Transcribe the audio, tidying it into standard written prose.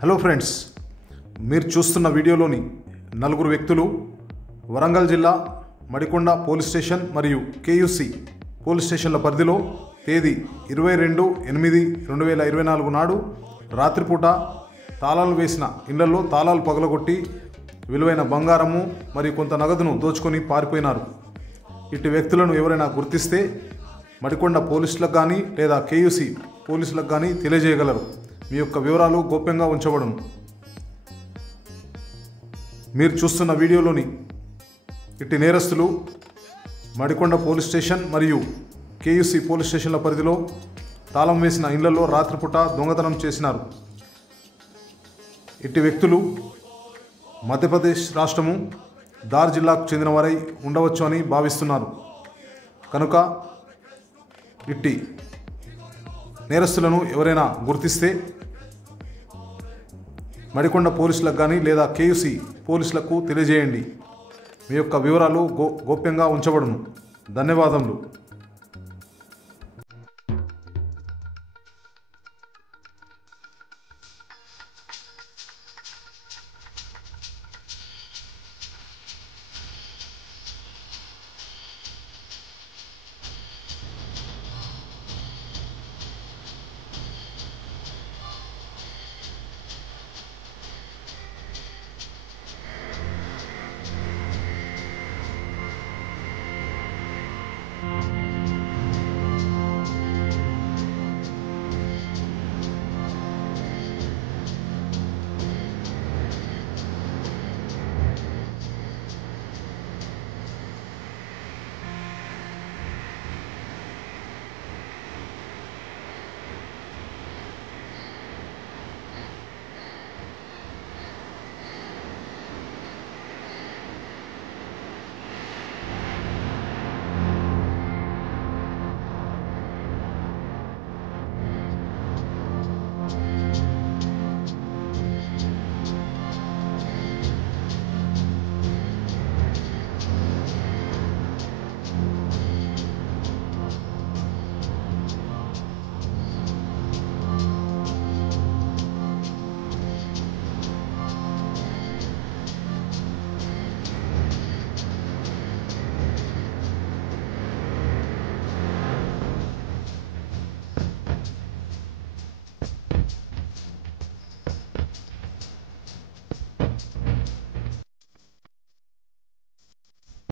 Hello friends, మీరు చూస్తున్న వీడియోలోని నలుగురు వ్యక్తులు వరంగల్ జిల్లా మడికొండ పోలీస్ స్టేషన్ మరియు కేయూసీ పోలీస్ స్టేషన్ల పరిధిలో తేదీ 22/8/2024 నాడు రాత్రిపూట తాళాలు వేసిన ఇళ్లలో తాళాలు పగలగొట్టి విలువైన బంగారము మరియు కొంత నగదును దోచుకొని పారిపోయినారు. ఇటు వ్యక్తులను ఎవరైనా గుర్తిస్తే మడికొండ పోలీసులకు కానీ లేదా కేయూసీ పోలీసులకు కానీ తెలియజేయగలరు. మీ యొక్క వివరాలు గోప్యంగా ఉంచబడును. మీరు చూస్తున్న వీడియోలోని ఇట్టి నేరస్తులు మడికొండ పోలీస్ స్టేషన్ మరియు కేయూసీ పోలీస్ స్టేషన్ల పరిధిలో తాళం వేసిన ఇళ్లలో రాత్రిపూట దొంగతనం చేసినారు. ఇట్టి వ్యక్తులు మధ్యప్రదేశ్ రాష్ట్రము దార్ జిల్లాకు చెందిన వారై ఉండవచ్చు అని భావిస్తున్నారు. కనుక ఇట్టి నేరస్తులను ఎవరైనా గుర్తిస్తే మడికొండ పోలీసులకు కానీ లేదా కేయూసీ పోలీసులకు తెలియజేయండి. మీ యొక్క వివరాలు గోప్యంగా ఉంచబడును. ధన్యవాదములు.